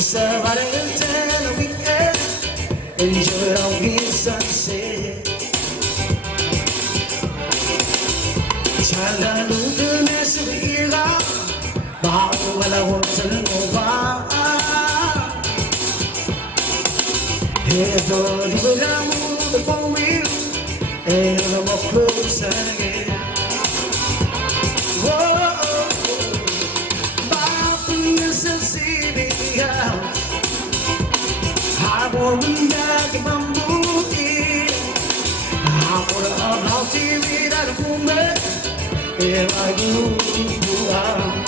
Somebody until the weekend, enjoy it on the sunset. Chala lunas ira, bahu wala hotel nova. Hedo liberamu the wheel, and I'm up close again. Whoa, happiness and city house. I want to back in my movie. I want to have no TV that I will make. If I do, I'm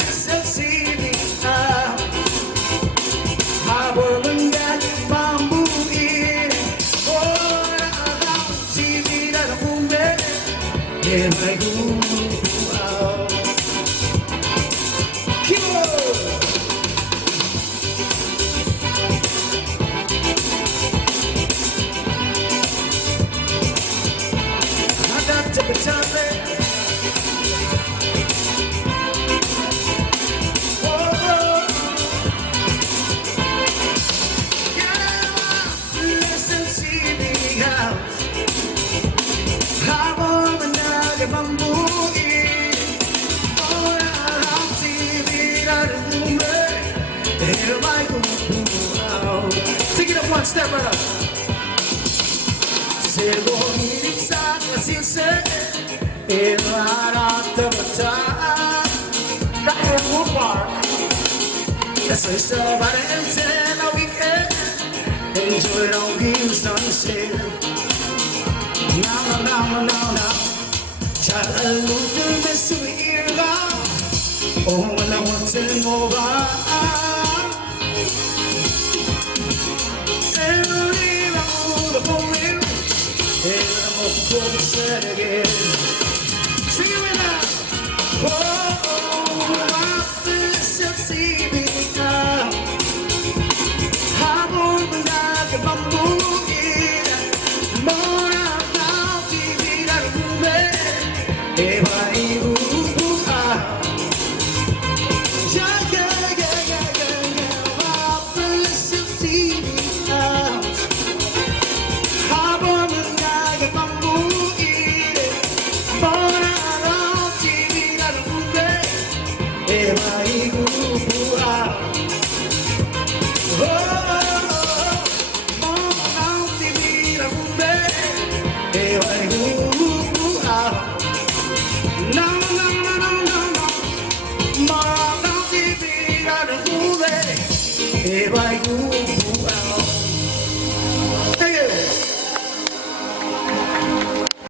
a city house. I want to back in my movie. Oh, I have TV that I will make. If I do. Take it up one step right up. Servo miripsa klasinse Ilarata bata Kahit park Kasoy sa barente na weekend Enjoy ang view sunset Now Chalalutin na suira Oh, wala wantin mo ba Said again, sing it with us. Oh, I feel so see now. I'm on the night of my movie. More about TV that movie. If I move out, yeah. I feel so see now. I'm on the night of my movie. If I go